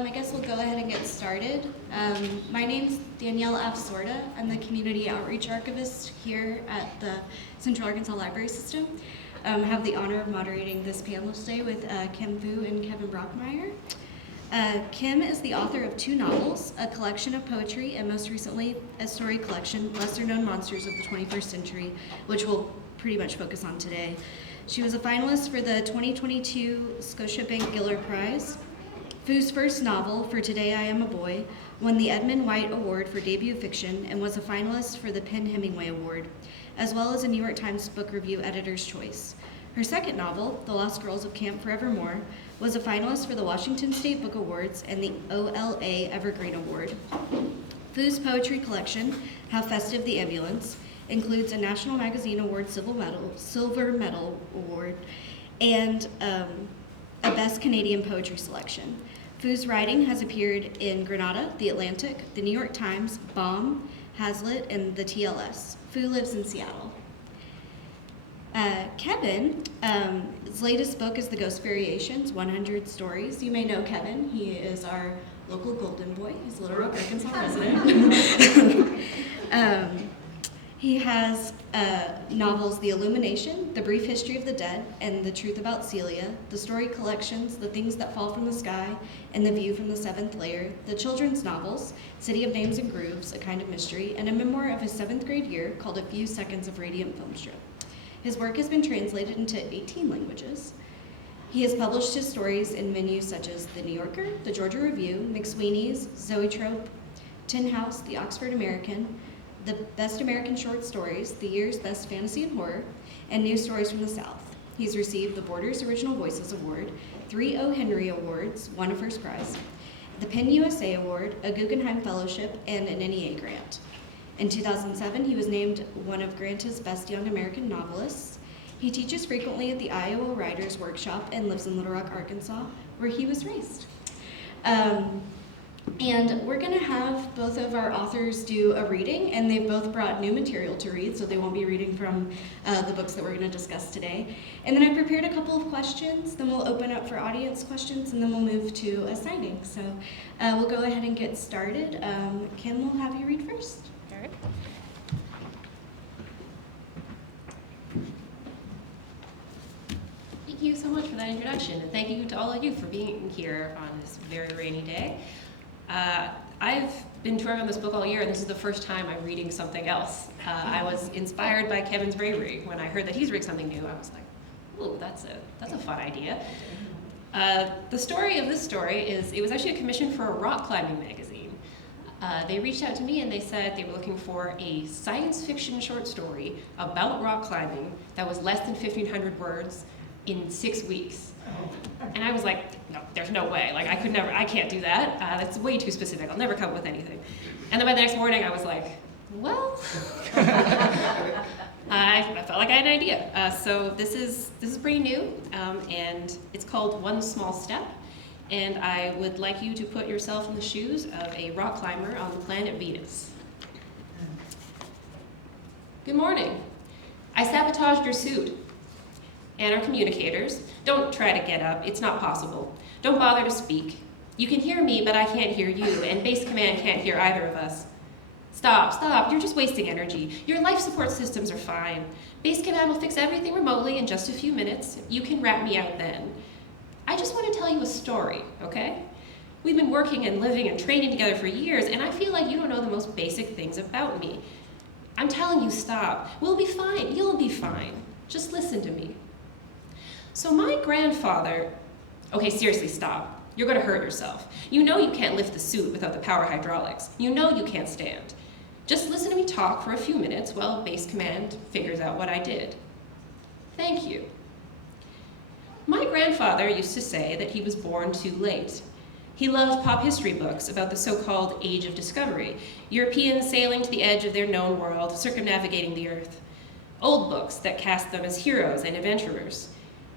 I guess we'll go ahead and get started. My name's Danielle Afsorda. I'm the Community Outreach Archivist here at the Central Arkansas Library System. I have the honor of moderating this panel today with Kim Fu and Kevin Brockmeier. Kim is the author of 2 novels, a collection of poetry, and most recently a story collection, Lesser Known Monsters of the 21st Century, which we'll pretty much focus on today. She was a finalist for the 2022 Scotiabank Giller Prize. Fu's first novel, For Today I Am a Boy, won the Edmund White Award for Debut Fiction and was a finalist for the PEN Hemingway Award, as well as a New York Times Book Review Editor's Choice. Her second novel, The Lost Girls of Camp Forevermore, was a finalist for the Washington State Book Awards and the OLA Evergreen Award. Fu's poetry collection, How Festive the Ambulance, includes a National Magazine Award Silver Medal Award and a Best Canadian Poetry Selection. Fu's writing has appeared in Granada, The Atlantic, The New York Times, Bomb, Hazlitt, and the TLS. Fu lives in Seattle. Kevin, his latest book is The Ghost Variations, 100 Stories. You may know Kevin. He is our local Golden Boy. He's a Little Rock, Arkansas resident. He has novels The Illumination, The Brief History of the Dead, and The Truth About Celia, the story collections The Things That Fall from the Sky, and The View from the Seventh Layer, the children's novels, City of Names and Grooves, A Kind of Mystery, and a memoir of his 7th grade year called A Few Seconds of Radiant Film Strip. His work has been translated into 18 languages. He has published his stories in venues such as The New Yorker, The Georgia Review, McSweeney's, Zoetrope, Tin House, The Oxford American, the Best American Short Stories, the year's Best Fantasy and Horror, and News Stories from the South. He's received the Borders Original Voices Award, 3 O. Henry Awards, won a first prize, the PEN USA Award, a Guggenheim Fellowship, and an NEA grant. In 2007, he was named one of Granta's Best Young American Novelists. He teaches frequently at the Iowa Writers Workshop and lives in Little Rock, Arkansas, where he was raised. And we're going to have both of our authors do a reading, and they've both brought new material to read, so they won't be reading from the books that we're going to discuss today. And then I prepared a couple of questions, then we'll open up for audience questions, and then we'll move to a signing. So we'll go ahead and get started. Kim will have you read first. All right. Thank you so much for that introduction, and thank you to all of you for being here on this very rainy day. I've been touring on this book all year, and this is the first time I'm reading something else. I was inspired by Kevin's bravery. When I heard that he's reading something new, I was like, ooh, that's a fun idea. The story of this story is, it was actually a commission for a rock climbing magazine. They reached out to me and they said they were looking for a science fiction short story about rock climbing that was less than 1,500 words in 6 weeks. And I was like, no, there's no way. Like, I can't do that. That's way too specific. I'll never come up with anything. And then by the next morning, I was like, well, I felt like I had an idea. So this is pretty new, and it's called One Small Step. And I would like you to put yourself in the shoes of a rock climber on the planet Venus. Good morning. I sabotaged your suit. And our communicators, don't try to get up, it's not possible. Don't bother to speak. You can hear me, but I can't hear you, and Base Command can't hear either of us. Stop, you're just wasting energy. Your life support systems are fine. Base Command will fix everything remotely in just a few minutes. You can rat me out then. I just want to tell you a story, okay? We've been working and living and training together for years, and I feel like you don't know the most basic things about me. I'm telling you, stop. We'll be fine, you'll be fine. Just listen to me. So my grandfather, okay, seriously, stop. You're gonna hurt yourself. You know you can't lift the suit without the power hydraulics. You know you can't stand. Just listen to me talk for a few minutes while Base Command figures out what I did. Thank you. My grandfather used to say that he was born too late. He loved pop history books about the so-called Age of Discovery, Europeans sailing to the edge of their known world, circumnavigating the Earth. Old books that cast them as heroes and adventurers.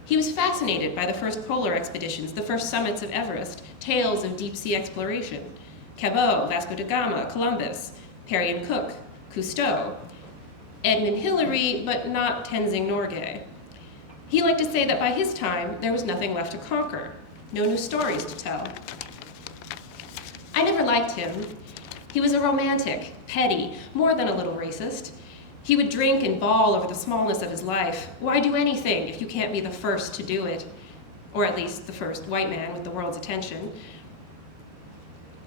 He was fascinated by the first polar expeditions, the first summits of Everest, tales of deep-sea exploration, Cabot, Vasco da Gama, Columbus, Perry and Cook, Cousteau, Edmund Hillary, but not Tenzing Norgay. He liked to say that by his time, there was nothing left to conquer, no new stories to tell. I never liked him. He was a romantic, petty, more than a little racist. He would drink and bawl over the smallness of his life. Why do anything if you can't be the first to do it? Or at least the first white man with the world's attention.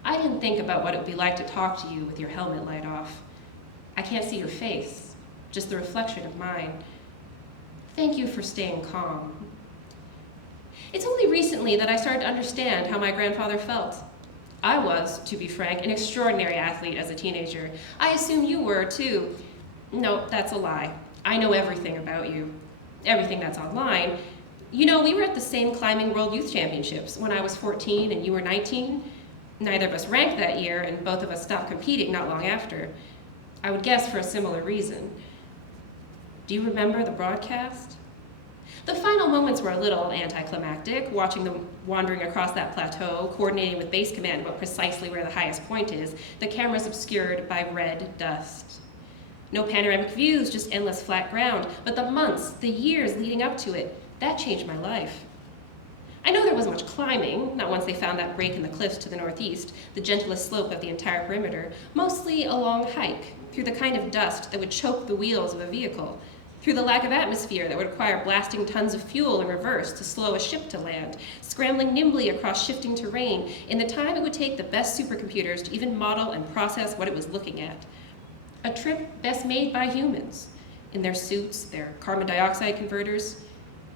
I didn't think about what it would be like to talk to you with your helmet light off. I can't see your face, just the reflection of mine. Thank you for staying calm. It's only recently that I started to understand how my grandfather felt. I was, to be frank, an extraordinary athlete as a teenager. I assume you were, too. No, that's a lie. I know everything about you. Everything that's online. You know, we were at the same Climbing World Youth Championships when I was 14 and you were 19. Neither of us ranked that year, and both of us stopped competing not long after. I would guess for a similar reason. Do you remember the broadcast? The final moments were a little anticlimactic, watching them wandering across that plateau, coordinating with base command about precisely where the highest point is, the cameras obscured by red dust. No panoramic views, just endless flat ground, but the months, the years leading up to it, that changed my life. I know there wasn't much climbing, not once they found that break in the cliffs to the northeast, the gentlest slope of the entire perimeter, mostly a long hike, through the kind of dust that would choke the wheels of a vehicle, through the lack of atmosphere that would require blasting tons of fuel in reverse to slow a ship to land, scrambling nimbly across shifting terrain in the time it would take the best supercomputers to even model and process what it was looking at. A trip best made by humans, in their suits, their carbon dioxide converters.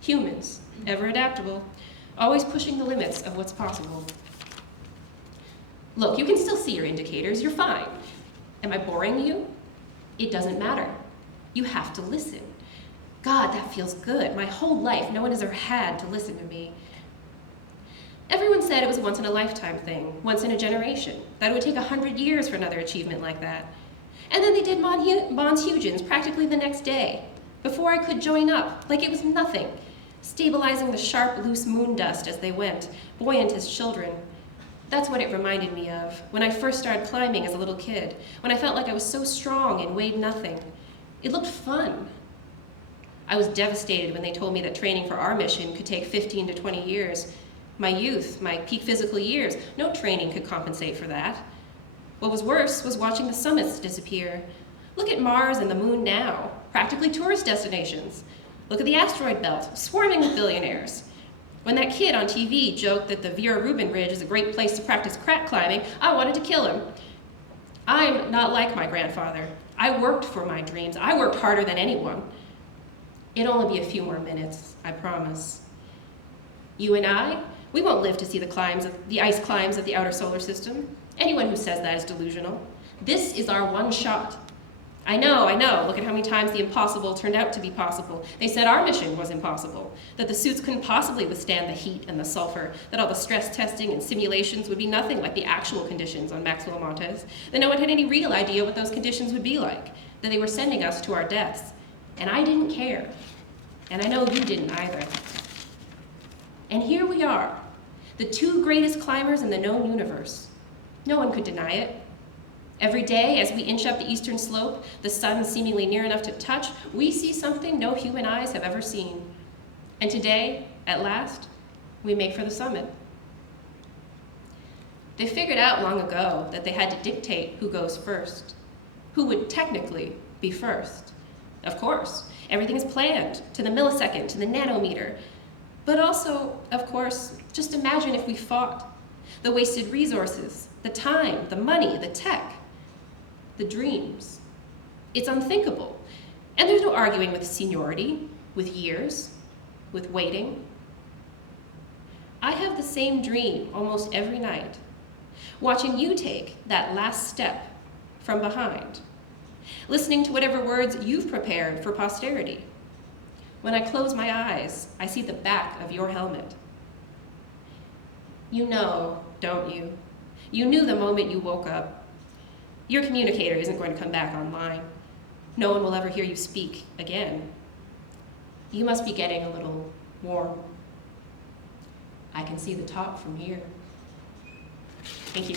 Humans, ever adaptable, always pushing the limits of what's possible. Look, you can still see your indicators, you're fine. Am I boring you? It doesn't matter. You have to listen. God, that feels good. My whole life, no one has ever had to listen to me. Everyone said it was a once-in-a-lifetime thing, once in a generation, that it would take 100 years for another achievement like that. And then they did Mons Huygens practically the next day, before I could join up, like it was nothing, stabilizing the sharp, loose moon dust as they went, buoyant as children. That's what it reminded me of, when I first started climbing as a little kid, when I felt like I was so strong and weighed nothing. It looked fun. I was devastated when they told me that training for our mission could take 15 to 20 years. My youth, my peak physical years, no training could compensate for that. What was worse was watching the summits disappear. Look at Mars and the moon now, practically tourist destinations. Look at the asteroid belt, swarming with billionaires. When that kid on TV joked that the Vera Rubin Ridge is a great place to practice crack climbing, I wanted to kill him. I'm not like my grandfather. I worked for my dreams. I worked harder than anyone. It'll only be a few more minutes, I promise. You and I, we won't live to see the ice climbs of the outer solar system. Anyone who says that is delusional. This is our one shot. I know, look at how many times the impossible turned out to be possible. They said our mission was impossible, that the suits couldn't possibly withstand the heat and the sulfur, that all the stress testing and simulations would be nothing like the actual conditions on Maxwell Montes, that no one had any real idea what those conditions would be like, that they were sending us to our deaths. And I didn't care. And I know you didn't either. And here we are, the two greatest climbers in the known universe. No one could deny it. Every day, as we inch up the eastern slope, the sun seemingly near enough to touch, we see something no human eyes have ever seen. And today, at last, we make for the summit. They figured out long ago that they had to dictate who goes first, who would technically be first. Of course, everything is planned, to the millisecond, to the nanometer. But also, of course, just imagine if we fought. The wasted resources, the time, the money, the tech, the dreams. It's unthinkable. And there's no arguing with seniority, with years, with waiting. I have the same dream almost every night, watching you take that last step from behind, listening to whatever words you've prepared for posterity. When I close my eyes, I see the back of your helmet. You know, don't you? You knew the moment you woke up. Your communicator isn't going to come back online. No one will ever hear you speak again. You must be getting a little warm. I can see the top from here. Thank you.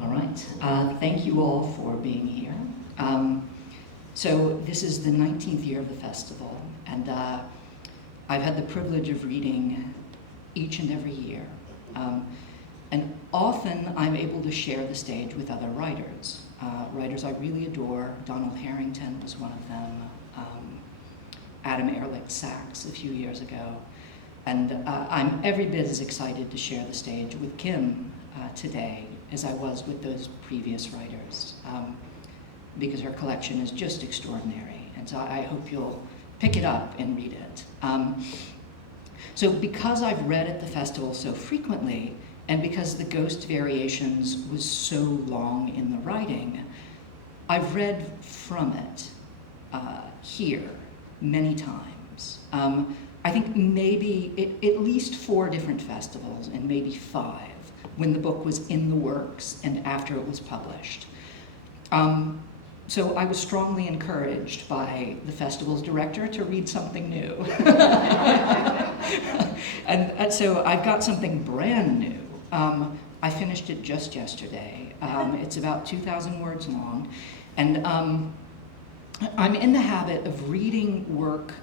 All right. Thank you all for being here. So this is the 19th year of the festival, and I've had the privilege of reading each and every year. And often I'm able to share the stage with other writers. Writers I really adore. Donald Harrington was one of them. Adam Ehrlich Sachs a few years ago. And I'm every bit as excited to share the stage with Kim today as I was with those previous writers, because her collection is just extraordinary. And so I hope you'll pick it up and read it. So because I've read at the festival so frequently, and because the Ghost Variations was so long in the writing, I've read from it here many times. I think maybe at least 4 different festivals, and maybe 5, when the book was in the works and after it was published. So I was strongly encouraged by the festival's director to read something new. and so I've got something brand new. I finished it just yesterday. It's about 2,000 words long. And I'm in the habit of reading work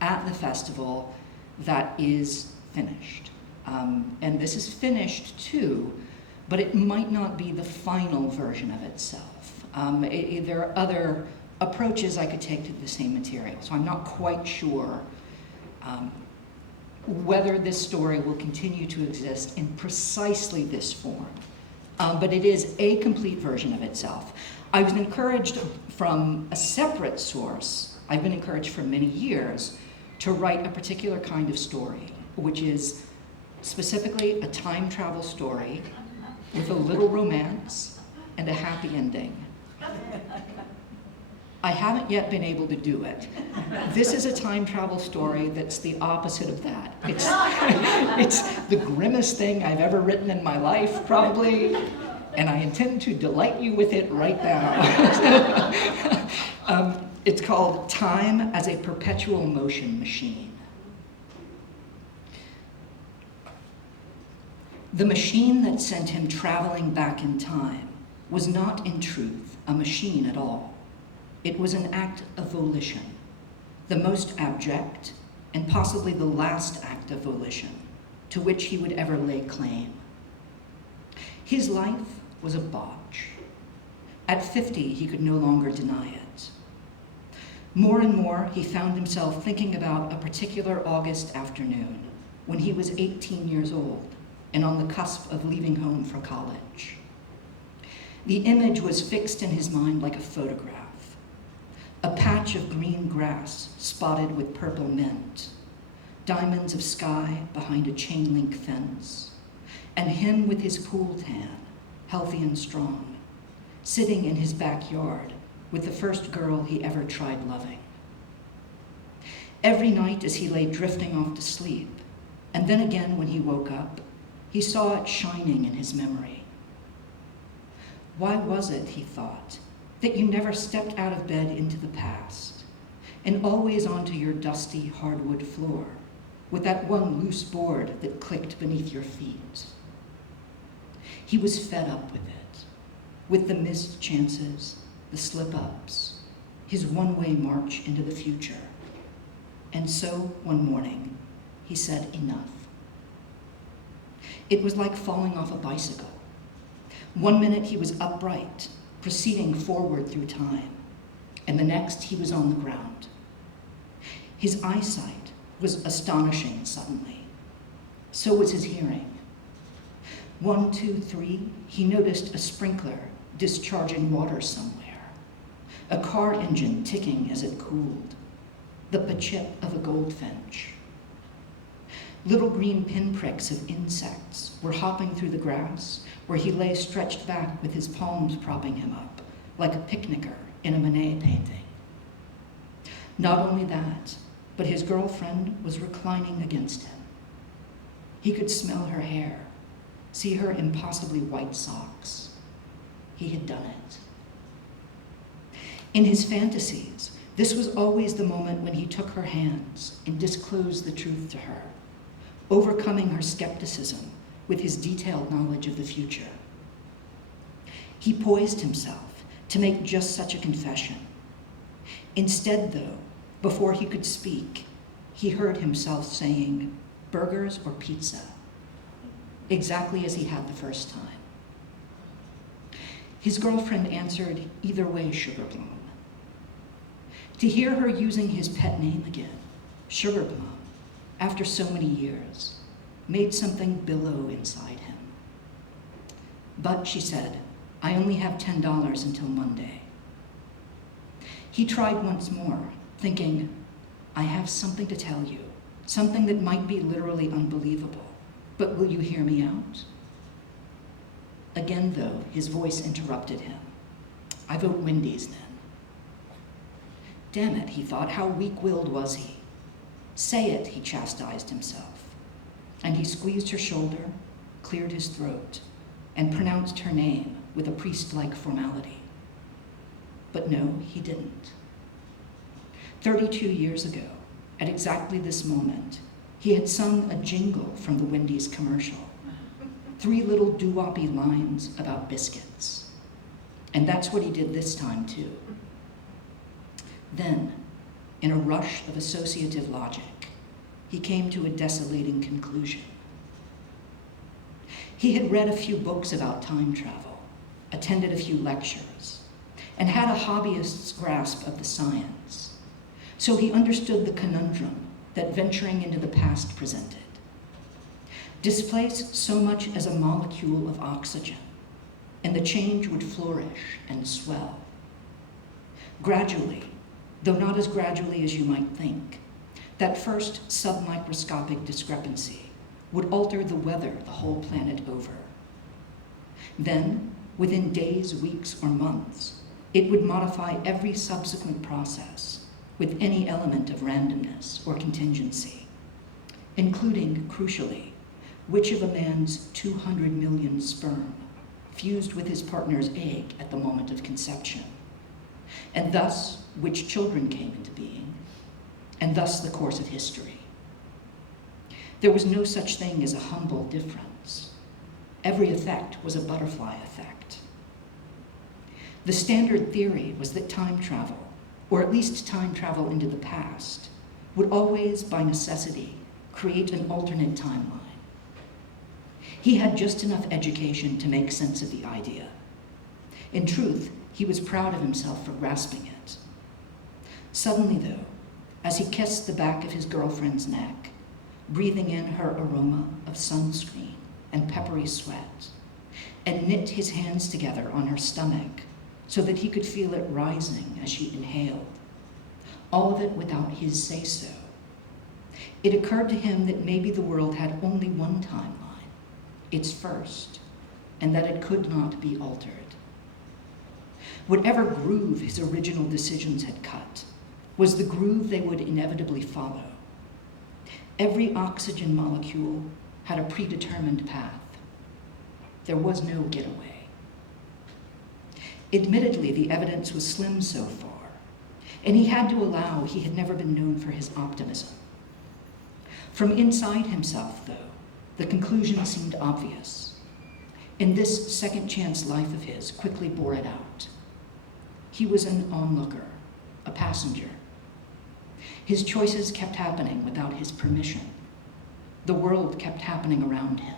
at the festival that is finished. And this is finished too, but it might not be the final version of itself. There are other approaches I could take to the same material, so I'm not quite sure whether this story will continue to exist in precisely this form. But it is a complete version of itself. I was encouraged from a separate source, I've been encouraged for many years, to write a particular kind of story, which is specifically a time travel story with a little romance and a happy ending. I haven't yet been able to do it. This is a time travel story that's the opposite of that. It's the grimmest thing I've ever written in my life, probably, and I intend to delight you with it right now. It's called Time as a Perpetual Motion Machine. The machine that sent him traveling back in time was not in truth a machine at all. It was an act of volition, the most abject and possibly the last act of volition to which he would ever lay claim. His life was a botch. At 50, he could no longer deny it. More and more, he found himself thinking about a particular August afternoon when he was 18 years old and on the cusp of leaving home for college. The image was fixed in his mind like a photograph. A patch of green grass spotted with purple mint, diamonds of sky behind a chain link fence, and him with his cool tan, healthy and strong, sitting in his backyard with the first girl he ever tried loving. Every night as he lay drifting off to sleep, and then again when he woke up, he saw it shining in his memory. Why was it, he thought, that you never stepped out of bed into the past, and always onto your dusty hardwood floor, with that one loose board that clicked beneath your feet? He was fed up with it, with the missed chances, the slip-ups, his one-way march into the future. And so, one morning, he said enough. It was like falling off a bicycle. One minute he was upright, proceeding forward through time, and the next he was on the ground. His eyesight was astonishing suddenly. So was his hearing. 1, 2, 3, he noticed a sprinkler discharging water somewhere, a car engine ticking as it cooled, the pachip of a goldfinch. Little green pinpricks of insects were hopping through the grass where he lay stretched back with his palms propping him up, like a picnicker in a Monet painting. Not only that, but his girlfriend was reclining against him. He could smell her hair, see her impossibly white socks. He had done it. In his fantasies, this was always the moment when he took her hands and disclosed the truth to her, overcoming her skepticism with his detailed knowledge of the future. He poised himself to make just such a confession. Instead, though, before he could speak, he heard himself saying, "Burgers or pizza?" exactly as he had the first time. His girlfriend answered, "Either way, Sugarplum." To hear her using his pet name again, Sugarplum, after so many years, made something billow inside him. "But," she said, "I only have $10 until Monday." He tried once more, thinking, "I have something to tell you, something that might be literally unbelievable, but will you hear me out?" Again, though, his voice interrupted him. "I vote Wendy's, then." Damn it, he thought, how weak-willed was he? Say it, he chastised himself. And he squeezed her shoulder, cleared his throat, and pronounced her name with a priest-like formality. But no, he didn't. 32 years ago, at exactly this moment, he had sung a jingle from the Wendy's commercial. 3 little doo-woppy lines about biscuits. And that's what he did this time, too. Then, in a rush of associative logic, he came to a desolating conclusion. He had read a few books about time travel, attended a few lectures, and had a hobbyist's grasp of the science. So he understood the conundrum that venturing into the past presented. Displace so much as a molecule of oxygen, and the change would flourish and swell. Gradually, though not as gradually as you might think, that first submicroscopic discrepancy would alter the weather the whole planet over. Then, within days, weeks, or months, it would modify every subsequent process with any element of randomness or contingency, including, crucially, which of a man's 200 million sperm fused with his partner's egg at the moment of conception, and thus which children came into being, and thus the course of history. There was no such thing as a humble difference. Every effect was a butterfly effect. The standard theory was that time travel, or at least time travel into the past, would always, by necessity, create an alternate timeline. He had just enough education to make sense of the idea. In truth, he was proud of himself for grasping it. Suddenly, though, as he kissed the back of his girlfriend's neck, breathing in her aroma of sunscreen and peppery sweat, and knit his hands together on her stomach so that he could feel it rising as she inhaled, all of it without his say-so, it occurred to him that maybe the world had only one timeline, its first, and that it could not be altered. Whatever groove his original decisions had cut was the groove they would inevitably follow. Every oxygen molecule had a predetermined path. There was no getaway. Admittedly, the evidence was slim so far, and he had to allow he had never been known for his optimism. From inside himself, though, the conclusion seemed obvious, and this second chance life of his quickly bore it out. He was an onlooker, a passenger. His choices kept happening without his permission. The world kept happening around him.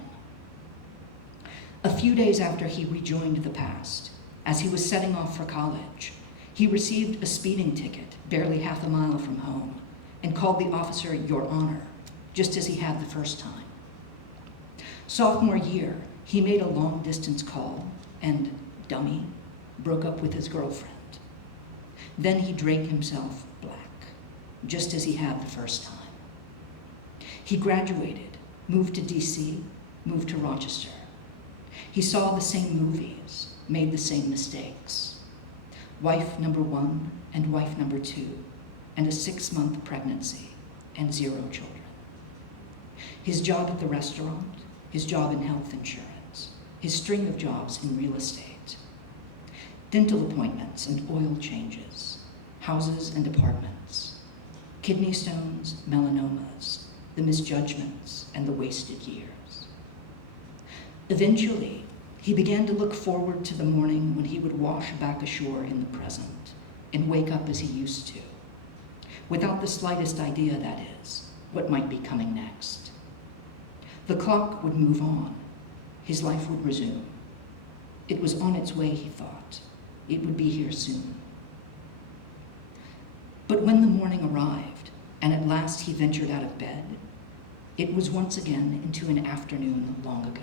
A few days after he rejoined the past, as he was setting off for college, he received a speeding ticket barely half a mile from home and called the officer "Your Honor," just as he had the first time. Sophomore year, he made a long-distance call and, dummy, broke up with his girlfriend. Then he drank himself black, just as he had the first time. He graduated, moved to DC, moved to Rochester. He saw the same movies, made the same mistakes. Wife number 1 and wife number 2, and a 6-month pregnancy, and 0 children. His job at the restaurant, his job in health insurance, his string of jobs in real estate, dental appointments and oil changes, houses and apartments, kidney stones, melanomas, the misjudgments, and the wasted years. Eventually, He began to look forward to the morning when he would wash back ashore in the present and wake up as he used to, without the slightest idea, that is, what might be coming next. The clock would move on. His life would resume. It was on its way, he thought. It would be here soon. But when the morning arrived, and at last he ventured out of bed, it was once again into an afternoon long ago,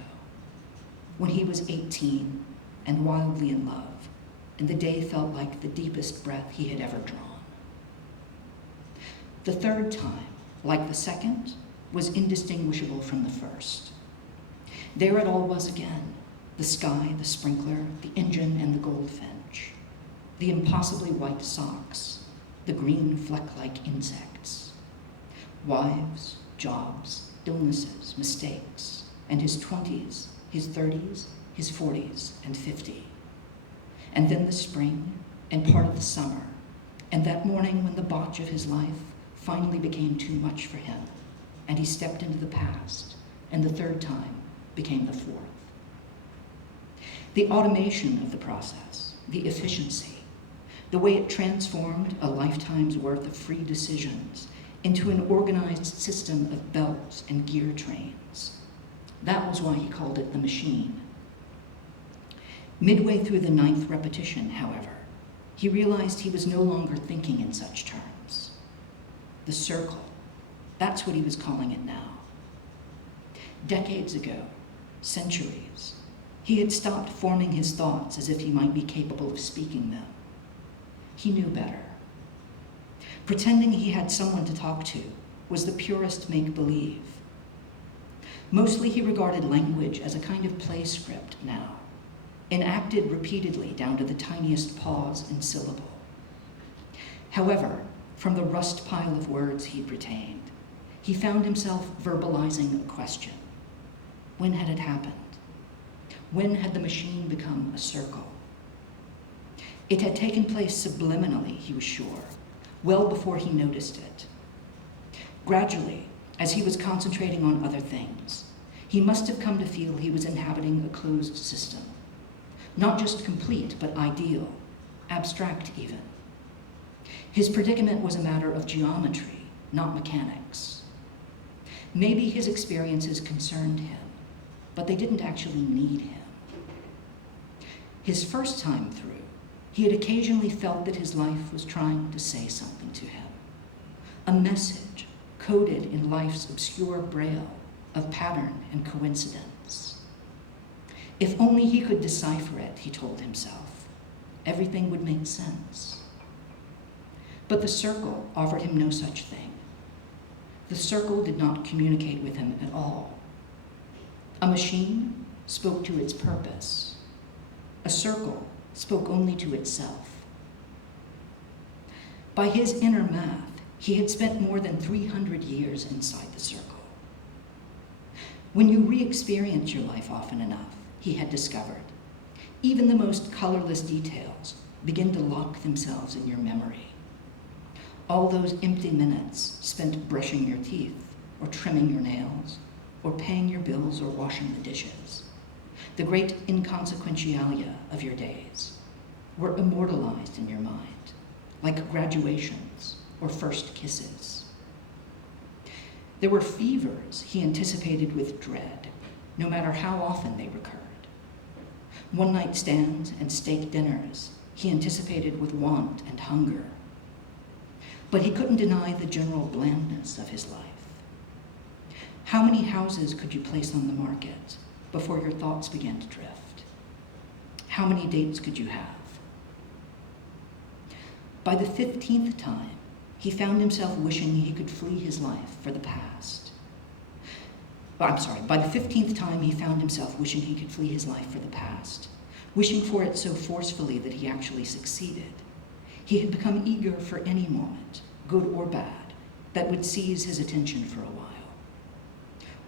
when he was 18 and wildly in love, and the day felt like the deepest breath he had ever drawn. The third time, like the second, was indistinguishable from the first. There it all was again, the sky, the sprinkler, the engine, and the goldfinch, the impossibly white socks, the green fleck-like insects, wives, jobs, illnesses, mistakes, and his 20s, his 30s, his 40s, and 50. And then the spring, and part of the summer, and that morning when the botch of his life finally became too much for him, and he stepped into the past, and the third time became the fourth. The automation of the process, the efficiency, the way it transformed a lifetime's worth of free decisions into an organized system of belts and gear trains. That was why he called it the machine. Midway through the 9th repetition, however, he realized he was no longer thinking in such terms. The circle, that's what he was calling it now. Decades ago, centuries, he had stopped forming his thoughts as if he might be capable of speaking them. He knew better. Pretending he had someone to talk to was the purest make-believe. Mostly he regarded language as a kind of play script now, enacted repeatedly down to the tiniest pause and syllable. However, from the rust pile of words he'd retained, he found himself verbalizing a question. When had it happened? When had the machine become a circle? It had taken place subliminally, he was sure, well before he noticed it. Gradually, as he was concentrating on other things, he must have come to feel he was inhabiting a closed system, not just complete, but ideal, abstract even. His predicament was a matter of geometry, not mechanics. Maybe his experiences concerned him, but they didn't actually need him. His first time through, he had occasionally felt that his life was trying to say something to him, a message coded in life's obscure braille of pattern and coincidence. If only he could decipher it, he told himself, everything would make sense. But the circle offered him no such thing. The circle did not communicate with him at all. A machine spoke to its purpose. A circle spoke only to itself. By his inner math, he had spent more than 300 years inside the circle. When you re-experience your life often enough, he had discovered, even the most colorless details begin to lock themselves in your memory. All those empty minutes spent brushing your teeth, or trimming your nails, or paying your bills, or washing the dishes, the great inconsequentialia of your days, were immortalized in your mind, like graduations or first kisses. There were fevers he anticipated with dread, no matter how often they recurred. One-night stands and steak dinners he anticipated with want and hunger. But he couldn't deny the general blandness of his life. How many houses could you place on the market before your thoughts began to drift? How many dates could you have? By the 15th time, he found himself wishing he could flee his life for the past. By the 15th time, he found himself wishing he could flee his life for the past, wishing for it so forcefully that he actually succeeded. He had become eager for any moment, good or bad, that would seize his attention for a while.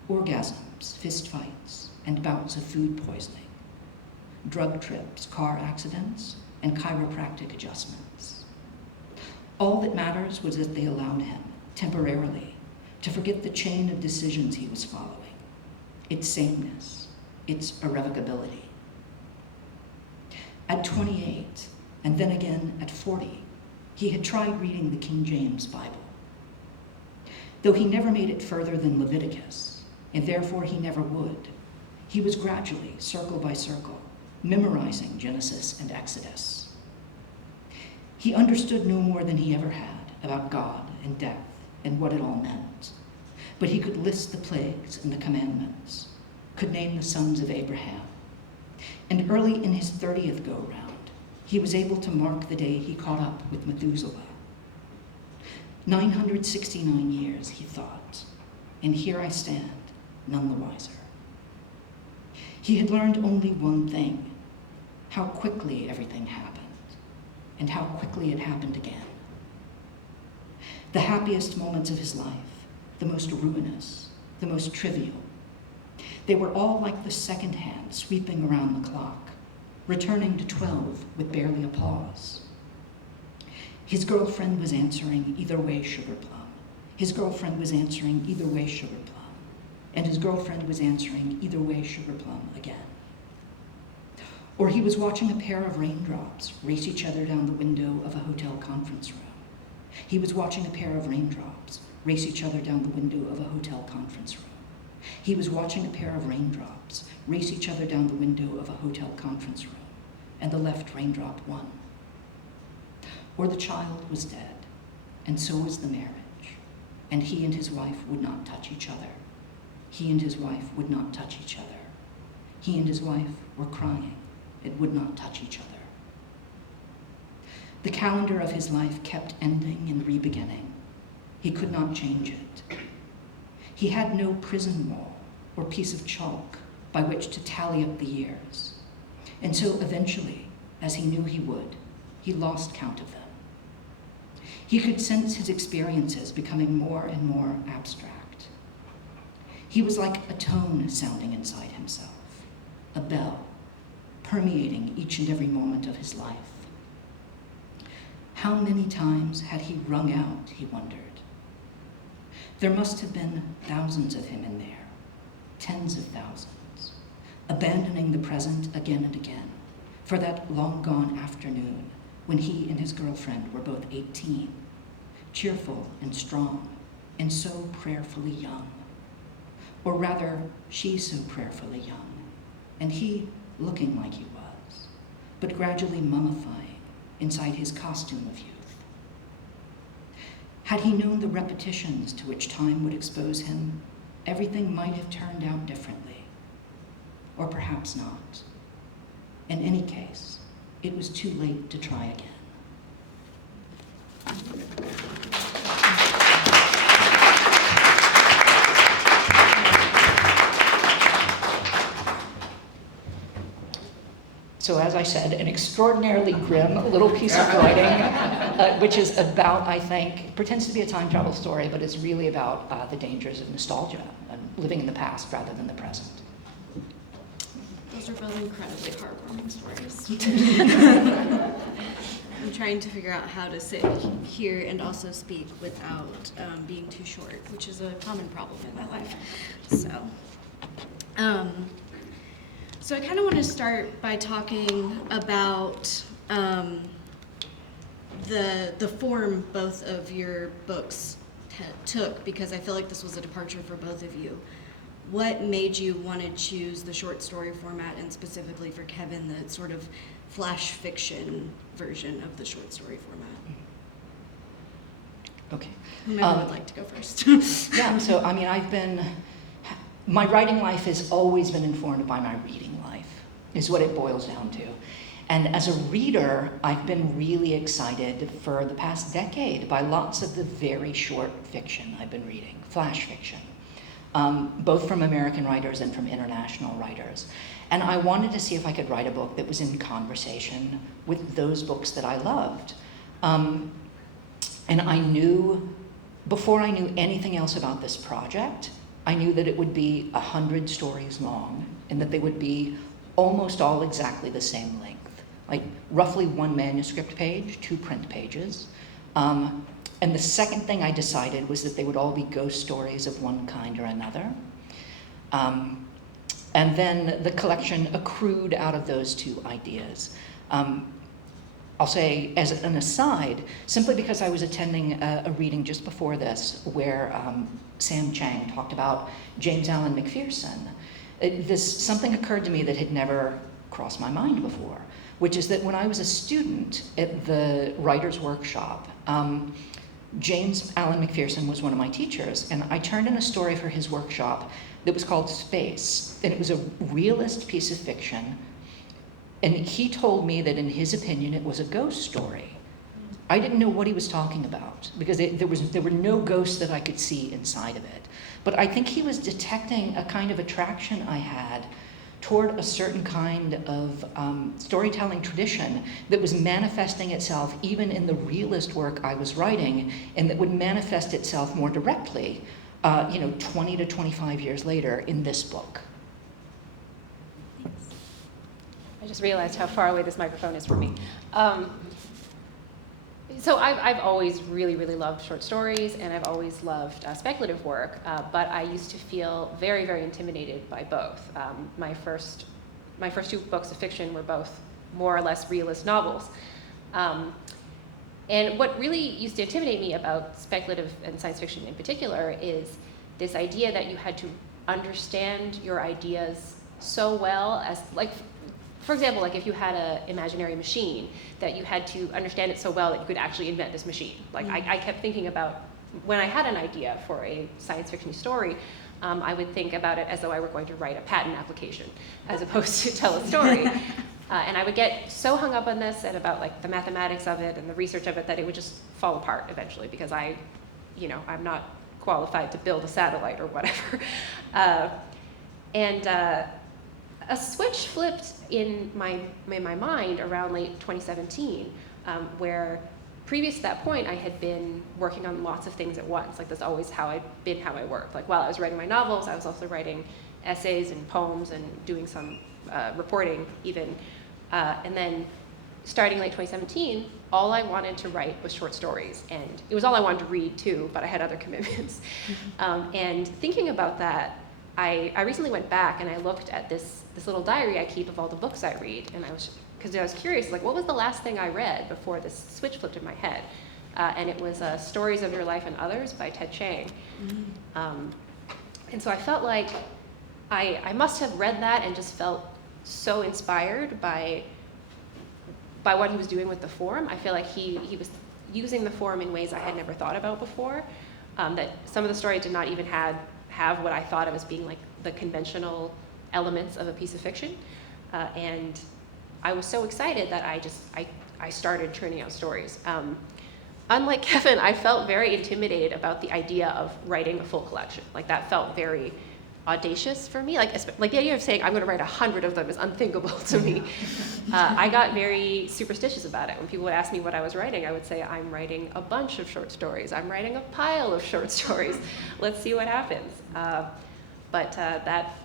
Orgasms, fistfights, and bouts of food poisoning, drug trips, car accidents, and chiropractic adjustments. All that matters was that they allowed him, temporarily, to forget the chain of decisions he was following, its sameness, its irrevocability. At 28, and then again at 40, he had tried reading the King James Bible. Though he never made it further than Leviticus, and therefore he never would, he was gradually, circle by circle, memorizing Genesis and Exodus. He understood no more than he ever had about God and death and what it all meant, but he could list the plagues and the commandments, could name the sons of Abraham. And early in his 30th go-round, he was able to mark the day he caught up with Methuselah. 969 years, he thought, and here I stand, none the wiser. He had learned only one thing, how quickly everything happened, and how quickly it happened again. The happiest moments of his life, the most ruinous, the most trivial, they were all like the second hand sweeping around the clock, returning to 12 with barely a pause. His girlfriend was answering, either way, sugar plum. His girlfriend was answering, either way, sugar plum. And his girlfriend was answering, either way, sugar plum again. Or he was watching a pair of raindrops race each other down the window of a hotel conference room. He was watching a pair of raindrops race each other down the window of a hotel conference room. He was watching a pair of raindrops race each other down the window of a hotel conference room, and the left raindrop won. Or the child was dead, and so was the marriage, and he and his wife would not touch each other. He and his wife would not touch each other. He and his wife were crying and would not touch each other. The calendar of his life kept ending and re-beginning. He could not change it. He had no prison wall or piece of chalk by which to tally up the years. And so eventually, as he knew he would, he lost count of them. He could sense his experiences becoming more and more abstract. He was like a tone sounding inside himself, a bell, permeating each and every moment of his life. How many times had he rung out, he wondered. There must have been thousands of him in there, tens of thousands, abandoning the present again and again for that long-gone afternoon when he and his girlfriend were both 18, cheerful and strong, and so prayerfully young. Or rather, she so prayerfully young, and he looking like he was, but gradually mummifying inside his costume of youth. Had he known the repetitions to which time would expose him, everything might have turned out differently, or perhaps not. In any case, it was too late to try again. So as I said, an extraordinarily grim little piece of writing, which is about, I think, pretends to be a time travel story, but it's really about the dangers of nostalgia and living in the past rather than the present. Those are both incredibly heartwarming stories. I'm trying to figure out how to sit here and also speak without being too short, which is a common problem in my life. So I kind of want to start by talking about the form both of your books took, because I feel like this was a departure for both of you. What made you want to choose the short story format, and specifically for Kevin, the sort of flash fiction version of the short story format? Okay. Whomever would like to go first. Yeah, so I mean, my writing life has always been informed by my reading life, is what it boils down to. And as a reader, I've been really excited for the past decade by lots of the very short fiction I've been reading, flash fiction, both from American writers and from international writers. And I wanted to see if I could write a book that was in conversation with those books that I loved. And I knew, before I knew anything else about this project, I knew that it would be 100 stories long and that they would be almost all exactly the same length, like roughly one manuscript page, 2 print pages. And the second thing I decided was that they would all be ghost stories of one kind or another. And then the collection accrued out of those 2 ideas. I'll say, as an aside, simply because I was attending a reading just before this where Sam Chang talked about James Allen McPherson, something occurred to me that had never crossed my mind before, which is that when I was a student at the writer's workshop, James Allen McPherson was one of my teachers, and I turned in a story for his workshop that was called Space, and it was a realist piece of fiction, and he told me that in his opinion it was a ghost story. I didn't know what he was talking about, because there were no ghosts that I could see inside of it. But I think he was detecting a kind of attraction I had toward a certain kind of storytelling tradition that was manifesting itself even in the realist work I was writing, and that would manifest itself more directly, 20 to 25 years later in this book. I just realized how far away this microphone is from me. So I've always really, really loved short stories, and I've always loved speculative work, but I used to feel very, very intimidated by both. My first two books of fiction were both more or less realist novels. And what really used to intimidate me about speculative and science fiction in particular is this idea that you had to understand your ideas so well as, like, for example, like if you had an imaginary machine, that you had to understand it so well that you could actually invent this machine. Like I kept thinking about, when I had an idea for a science fiction story, I would think about it as though I were going to write a patent application as opposed to tell a story. And I would get so hung up on this and about like the mathematics of it and the research of it that it would just fall apart eventually, because I'm not qualified to build a satellite or whatever. A switch flipped in my mind around late 2017, where previous to that point I had been working on lots of things at once. Like that's always how I worked. Like while I was writing my novels, I was also writing essays and poems and doing some reporting even. And then starting late 2017, all I wanted to write was short stories, and it was all I wanted to read too, but I had other commitments. And thinking about that, I recently went back and I looked at this little diary I keep of all the books I read, and I was curious, like, what was the last thing I read before this switch flipped in my head? And it was Stories of Your Life and Others by Ted Chiang. And so I felt like I must have read that and just felt so inspired by what he was doing with the form. I feel like he was using the form in ways I had never thought about before, that some of the stories did not even have what I thought of as being like the conventional elements of a piece of fiction. And I was so excited that I started churning out stories. Unlike Kevin, I felt very intimidated about the idea of writing a full collection. Like that felt very audacious for me. Like the idea of saying I'm going to write 100 of them is unthinkable to me. I got very superstitious about it. When people would ask me what I was writing, I would say I'm writing a bunch of short stories. I'm writing a pile of short stories. Let's see what happens. But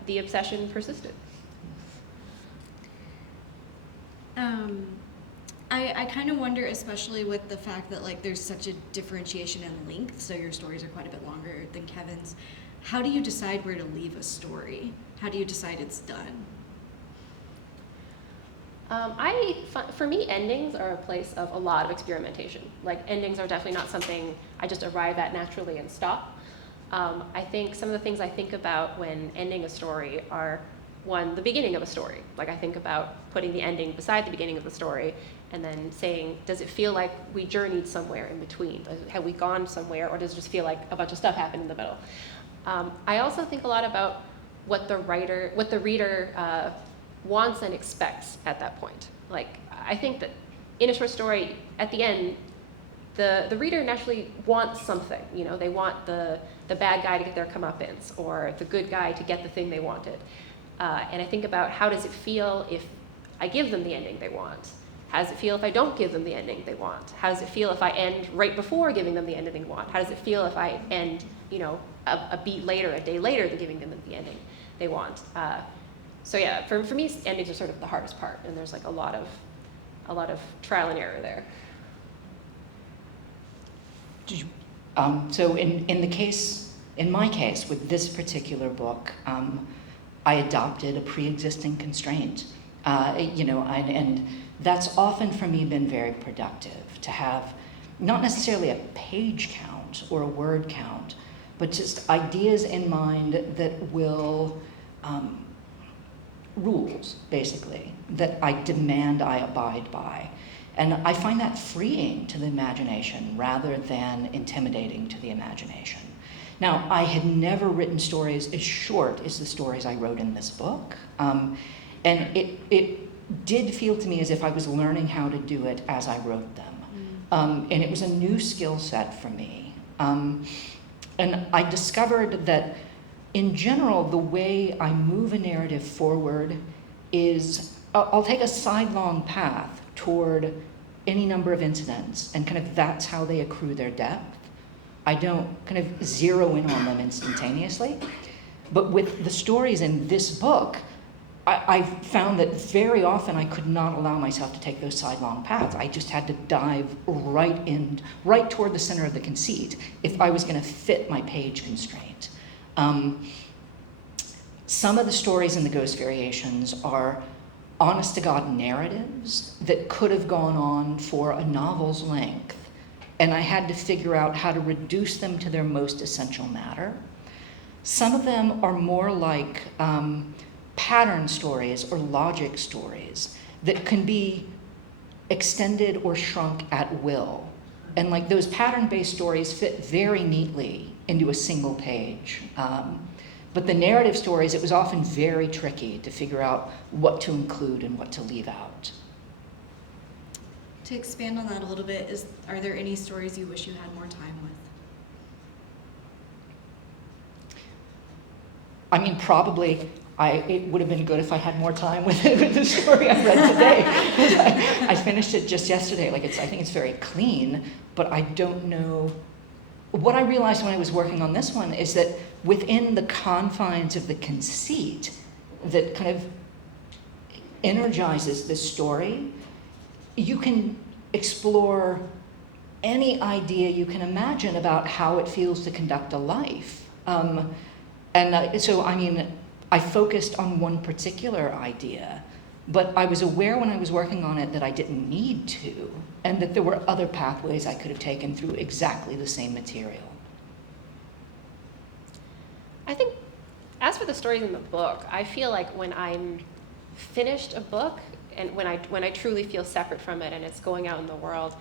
the obsession persisted. I kind of wonder, especially with the fact that like there's such a differentiation in length, so your stories are quite a bit longer than Kevin's. How do you decide where to leave a story? How do you decide it's done? For me, endings are a place of a lot of experimentation. Like endings are definitely not something I just arrive at naturally and stop. I think some of the things I think about when ending a story are, one, the beginning of a story. Like I think about putting the ending beside the beginning of the story and then saying, does it feel like we journeyed somewhere in between? Have we gone somewhere, or does it just feel like a bunch of stuff happened in the middle? I also think a lot about what the reader wants and expects at that point. Like, I think that in a short story, at the end, the reader naturally wants something. You know, they want the bad guy to get their comeuppance, or the good guy to get the thing they wanted. And I think about, how does it feel if I give them the ending they want? How does it feel if I don't give them the ending they want? How does it feel if I end right before giving them the ending they want? How does it feel if I end, a beat later, a day later than giving them the ending they want? So yeah, for me, endings are sort of the hardest part, and there's like a lot of trial and error there. So in my case, with this particular book, I adopted a pre-existing constraint. And that's often for me been very productive, to have not necessarily a page count or a word count, but just ideas in mind that will, rules, basically, that I demand I abide by. And I find that freeing to the imagination rather than intimidating to the imagination. Now, I had never written stories as short as the stories I wrote in this book. And it did feel to me as if I was learning how to do it as I wrote them. And it was a new skill set for me. And I discovered that in general, the way I move a narrative forward is I'll take a sidelong path toward any number of incidents, and kind of that's how they accrue their depth. I don't kind of zero in on them instantaneously. But with the stories in this book, I found that very often I could not allow myself to take those sidelong paths. I just had to dive right toward the center of the conceit if I was going to fit my page constraint. Some of the stories in the Ghost Variations are honest-to-God narratives that could have gone on for a novel's length, and I had to figure out how to reduce them to their most essential matter. Some of them are more like pattern stories or logic stories that can be extended or shrunk at will. And like those pattern-based stories fit very neatly into a single page. But the narrative stories, it was often very tricky to figure out what to include and what to leave out. To expand on that a little bit, are there any stories you wish you had more time with? I mean, probably it would have been good if I had more time with the story I read today. I finished it just yesterday. I think it's very clean, but I don't know. What I realized when I was working on this one is that within the confines of the conceit that kind of energizes this story, you can explore any idea you can imagine about how it feels to conduct a life. I focused on one particular idea, but I was aware when I was working on it that I didn't need to, and that there were other pathways I could have taken through exactly the same material. I think, as for the stories in the book, I feel like when I'm finished a book and when I truly feel separate from it and it's going out in the world,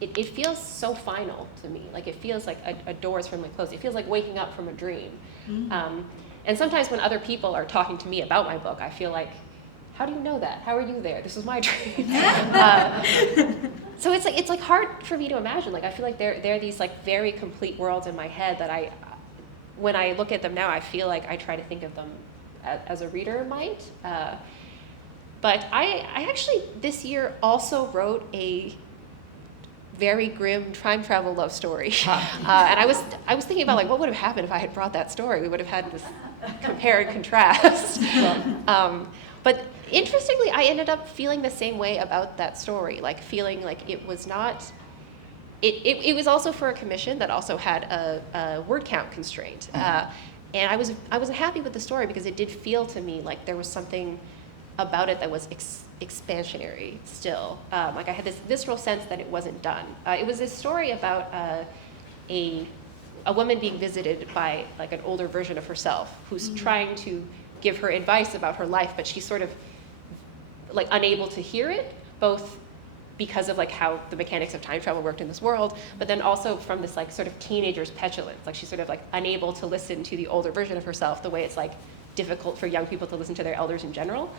it feels so final to me. Like it feels like a door is firmly closed. It feels like waking up from a dream. Mm-hmm. And sometimes when other people are talking to me about my book, I feel like, how do you know that? How are you there? This was my dream. So it's like hard for me to imagine. Like I feel like there are these like very complete worlds in my head that when I look at them now, I feel like I try to think of them as a reader might. But I actually this year also wrote a very grim time travel love story. And I was thinking about like what would have happened if I had brought that story. We would have had this compare and contrast. But interestingly, I ended up feeling the same way about that story, like feeling like it was not. It was also for a commission that also had a word count constraint, and I wasn't happy with the story because it did feel to me like there was something about it that was expansionary still. Like I had this visceral sense that it wasn't done. It was this story about a woman being visited by like an older version of herself who's trying to give her advice about her life, but she's sort of like unable to hear it, both because of like how the mechanics of time travel worked in this world, but then also from this like sort of teenager's petulance. Like she's sort of like unable to listen to the older version of herself the way it's like difficult for young people to listen to their elders in general.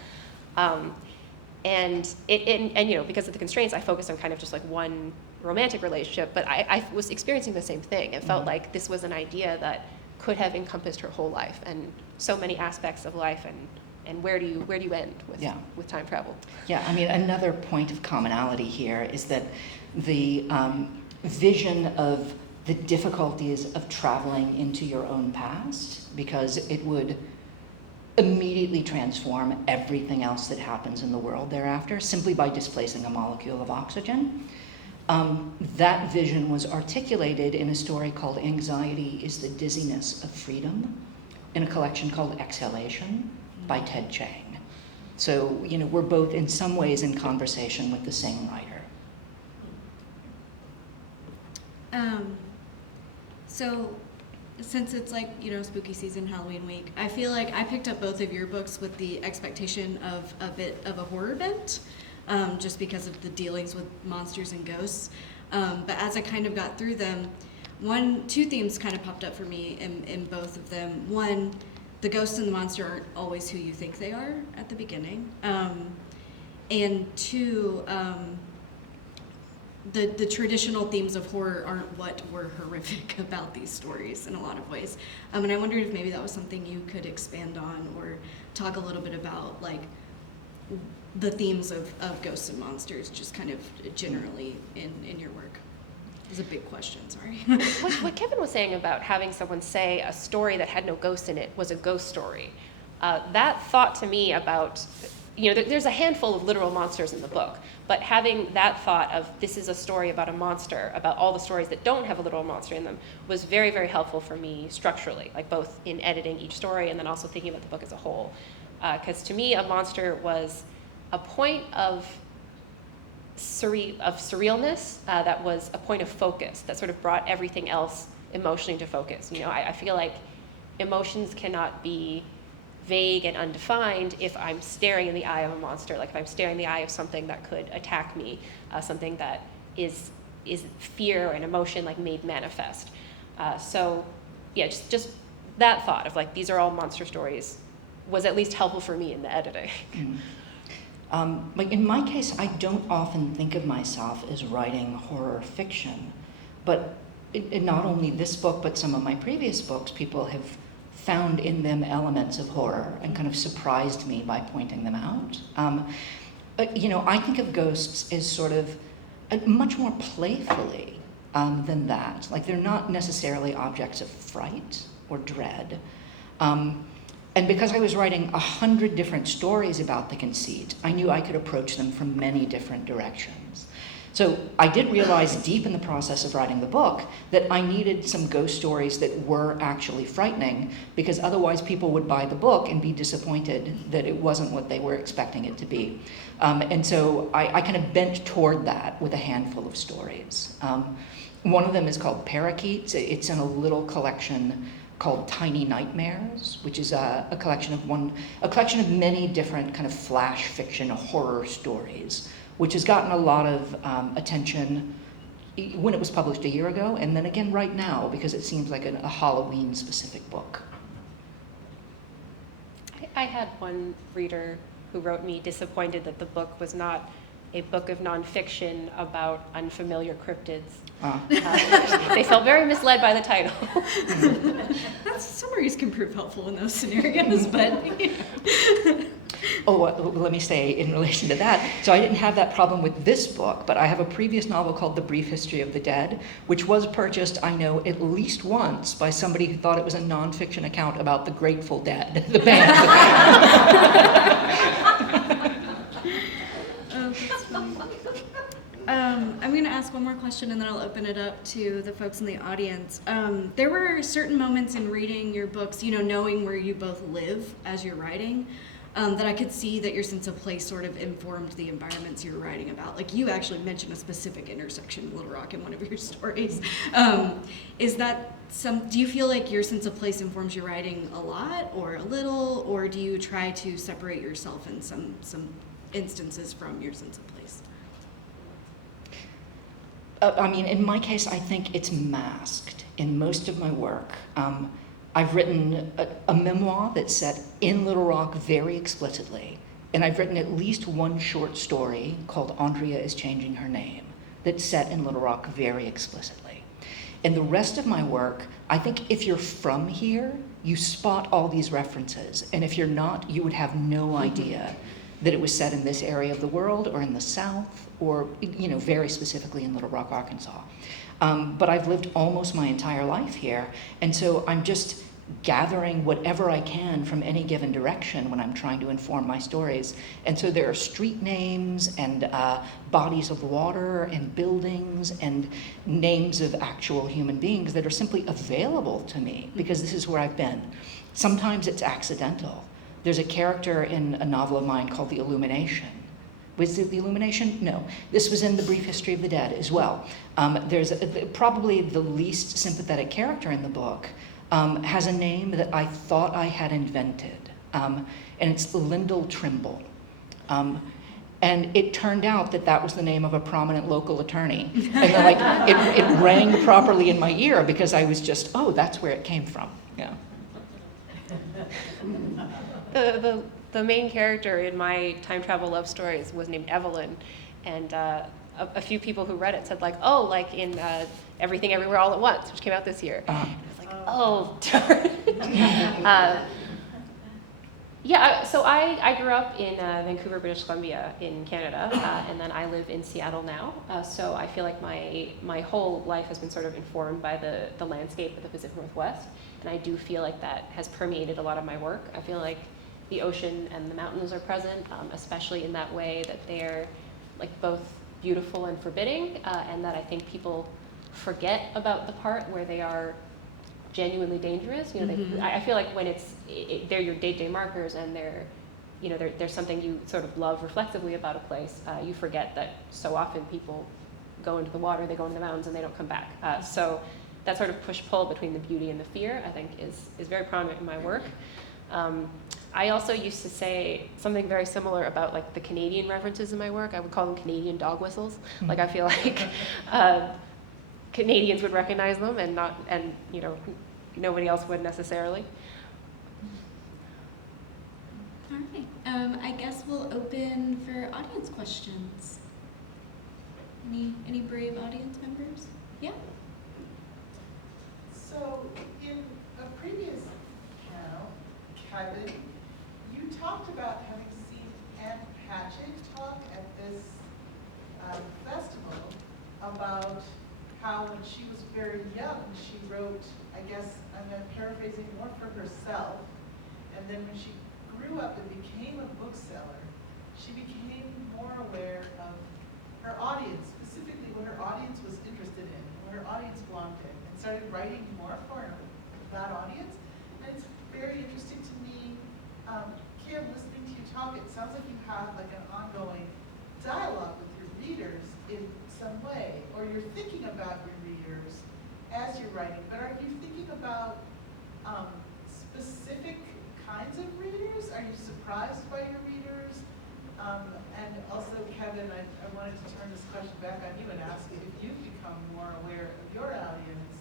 And because of the constraints, I focused on kind of just like one romantic relationship, but I was experiencing the same thing. It felt like this was an idea that could have encompassed her whole life and so many aspects of life, and where do you end with time travel? Yeah, I mean, another point of commonality here is that the vision of the difficulties of traveling into your own past, because it would immediately transform everything else that happens in the world thereafter simply by displacing a molecule of oxygen. That vision was articulated in a story called Anxiety is the Dizziness of Freedom in a collection called Exhalation by Ted Chiang. So, we're both in some ways in conversation with the same writer. So since it's like, spooky season, Halloween week, I feel like I picked up both of your books with the expectation of a bit of a horror bent, just because of the dealings with monsters and ghosts. But as I kind of got through them, two themes kind of popped up for me in both of them. One, the ghost and the monster aren't always who you think they are at the beginning. And two, the traditional themes of horror aren't what were horrific about these stories in a lot of ways. And I wondered if maybe that was something you could expand on or talk a little bit about, like the themes of ghosts and monsters, just kind of generally in your work. It's a big question, sorry. What Kevin was saying about having someone say a story that had no ghost in it was a ghost story, that thought to me about, there's a handful of literal monsters in the book, but having that thought of this is a story about a monster, about all the stories that don't have a literal monster in them, was very, very helpful for me structurally, like both in editing each story and then also thinking about the book as a whole. Because to me, a monster was a point of surrealness that was a point of focus that sort of brought everything else emotionally into focus. I feel like emotions cannot be vague and undefined if I'm staring in the eye of a monster, like if I'm staring in the eye of something that could attack me, something that is fear and emotion like made manifest. So yeah, just that thought of like these are all monster stories was at least helpful for me in the editing. Like in my case, I don't often think of myself as writing horror fiction, but in not only this book, but some of my previous books, people have found in them elements of horror and kind of surprised me by pointing them out. I think of ghosts as sort of much more playfully than that. Like they're not necessarily objects of fright or dread. And because I was writing 100 different stories about the conceit, I knew I could approach them from many different directions. So I did realize deep in the process of writing the book that I needed some ghost stories that were actually frightening, because otherwise people would buy the book and be disappointed that it wasn't what they were expecting it to be. And so I kind of bent toward that with a handful of stories. One of them is called Parakeets. It's in a little collection called Tiny Nightmares, which is a collection of many different kind of flash fiction horror stories, which has gotten a lot of attention when it was published a year ago, and then again right now, because it seems like a Halloween-specific book. I had one reader who wrote me disappointed that the book was not a book of nonfiction about unfamiliar cryptids. They felt very misled by the title. Summaries can prove helpful in those scenarios, but Let me say in relation to that, so I didn't have that problem with this book, but I have a previous novel called The Brief History of the Dead, which was purchased, I know, at least once by somebody who thought it was a nonfiction account about the Grateful Dead, the band. That's funny. I'm going to ask one more question and then I'll open it up to the folks in the audience. There were certain moments in reading your books, knowing where you both live as you're writing, that I could see that your sense of place sort of informed the environments you're writing about. Like you actually mentioned a specific intersection in Little Rock in one of your stories. Is that do you feel like your sense of place informs your writing a lot or a little, or do you try to separate yourself in some instances from your sense of place? In my case, I think it's masked in most of my work. I've written a memoir that's set in Little Rock very explicitly, and I've written at least one short story called Andrea is Changing Her Name that's set in Little Rock very explicitly. And the rest of my work, I think if you're from here, you spot all these references, and if you're not, you would have no idea that it was set in this area of the world or in the South or, very specifically in Little Rock, Arkansas. But I've lived almost my entire life here, and so I'm just gathering whatever I can from any given direction when I'm trying to inform my stories. And so there are street names and bodies of water and buildings and names of actual human beings that are simply available to me because this is where I've been. Sometimes it's accidental. There's a character in a novel of mine called The Illumination. Was it The Illumination? No. This was in The Brief History of the Dead as well. There's probably the least sympathetic character in the book has a name that I thought I had invented, and it's Lyndall Trimble. And it turned out that that was the name of a prominent local attorney. And then, like, it rang properly in my ear because I was just, oh, that's where it came from. Yeah. The main character in my time travel love stories was named Evelyn, and a few people who read it said like, oh, like in Everything Everywhere All at Once, which came out this year. And I was like, oh, darn. Yeah, so I grew up in Vancouver, British Columbia in Canada, and then I live in Seattle now. So I feel like my whole life has been sort of informed by the landscape of the Pacific Northwest, and I do feel like that has permeated a lot of my work. I feel like the ocean and the mountains are present, especially in that way that they're like both beautiful and forbidding, and that I think people forget about the part where they are genuinely dangerous. You know, I feel like when they're your day-to-day markers, and there's something you sort of love reflexively about a place. You forget that so often people go into the water, they go into the mountains, and they don't come back. So that sort of push-pull between the beauty and the fear, I think, is very prominent in my work. I also used to say something very similar about like the Canadian references in my work. I would call them Canadian dog whistles. Like I feel like Canadians would recognize them, and nobody else would necessarily. All right. I guess we'll open for audience questions. Any brave audience members? Yeah. So in a previous panel, Kevin, you talked about having seen Anne Patchett talk at this festival about how when she was very young, she wrote, I guess I'm paraphrasing, more for herself, and then when she grew up and became a bookseller, she became more aware of her audience, specifically what her audience was interested in, what her audience belonged in, and started writing more for that audience. And it's very interesting to me, Kim, listening to you talk, it sounds like you have like an ongoing dialogue with your readers in some way, or you're thinking about your readers as you're writing, but are you thinking about specific kinds of readers? Are you surprised by your readers? And also, Kevin, I wanted to turn this question back on you and ask you if you've become more aware of your audience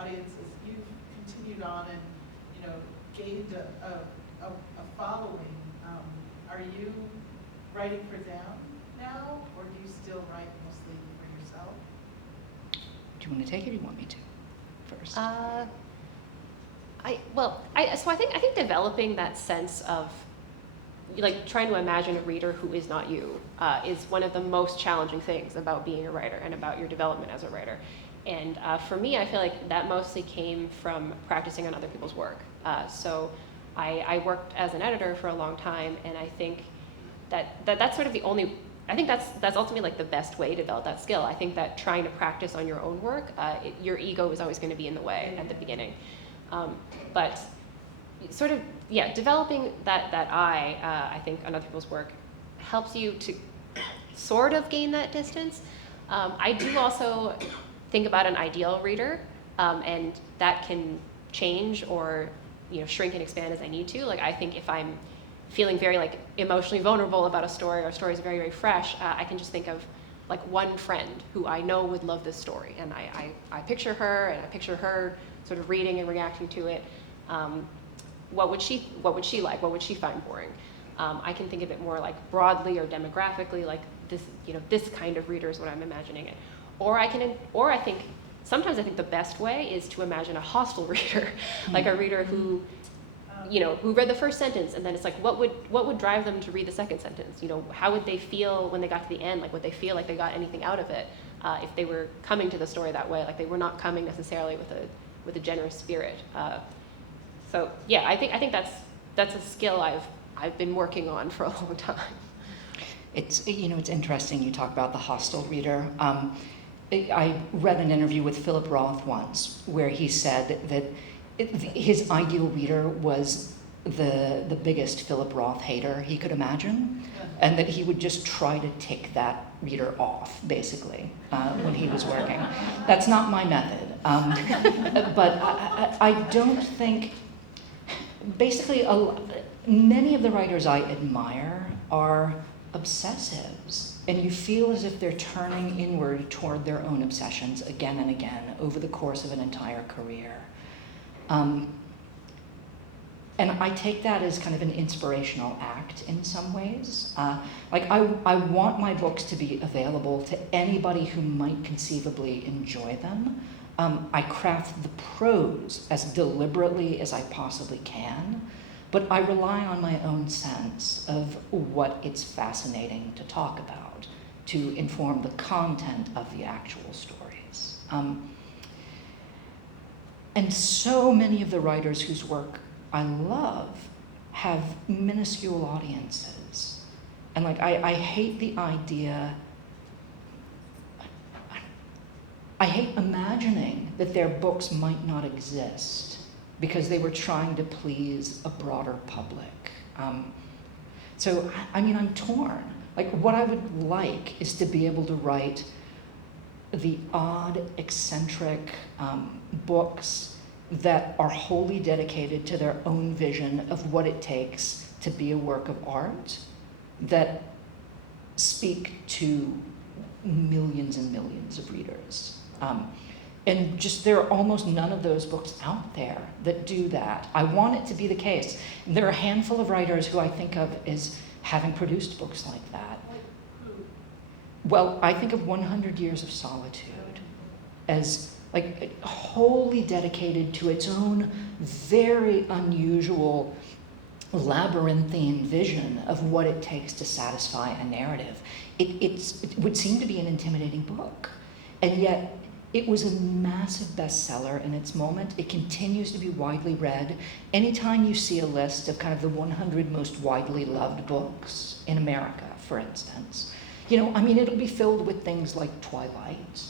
as you've continued on and, gained a following. Are you writing for them now, or do you still write mostly for yourself? Do you want to take it, or do you want me to first? I think developing that sense of like trying to imagine a reader who is not you is one of the most challenging things about being a writer and about your development as a writer. And for me, I feel like that mostly came from practicing on other people's work. So I worked as an editor for a long time, and I think that's sort of the only, I think that's ultimately like the best way to develop that skill. I think that trying to practice on your own work, your ego is always going to be in the way at the beginning. But sort of, developing that eye, I think, on other people's work helps you to sort of gain that distance. I do also think about an ideal reader, and that can change or shrink and expand as I need to. Like I think if I'm feeling very like emotionally vulnerable about a story, or a story is very, very fresh, I can just think of like one friend who I know would love this story, and I picture her, and I picture her sort of reading and reacting to it. What would she like? What would she find boring? I can think of it more like broadly or demographically, like this, this kind of reader is what I'm imagining it. Or I think sometimes I think the best way is to imagine a hostile reader, like a reader who read the first sentence, and then it's like, what would drive them to read the second sentence? How would they feel when they got to the end? Like, would they feel like they got anything out of it if they were coming to the story that way? Like they were not coming necessarily with a generous spirit. So yeah, I think that's a skill I've been working on for a long time. It's interesting you talk about the hostile reader. I read an interview with Philip Roth once where he said that his ideal reader was the biggest Philip Roth hater he could imagine, and that he would just try to tick that reader off, basically, when he was working. That's not my method. But I don't think, basically, many of the writers I admire are obsessives, and you feel as if they're turning inward toward their own obsessions again and again over the course of an entire career. And I take that as kind of an inspirational act in some ways. Like I want my books to be available to anybody who might conceivably enjoy them. I craft the prose as deliberately as I possibly can, but I rely on my own sense of what it's fascinating to talk about to inform the content of the actual stories. And so many of the writers whose work I love have minuscule audiences. And like, I hate the idea, I hate imagining that their books might not exist because they were trying to please a broader public. So, I mean, I'm torn. Like, what I would like is to be able to write the odd, eccentric books that are wholly dedicated to their own vision of what it takes to be a work of art, that speak to millions and millions of readers. And just there are almost none of those books out there that do that. I want it to be the case. There are a handful of writers who I think of as having produced books like that. Well, I think of 100 Years of Solitude as like wholly dedicated to its own very unusual labyrinthine vision of what it takes to satisfy a narrative. It would seem to be an intimidating book, and yet it was a massive bestseller in its moment. It continues to be widely read. Anytime you see a list of kind of the 100 most widely loved books in America, for instance, you know, I mean, it'll be filled with things like Twilight,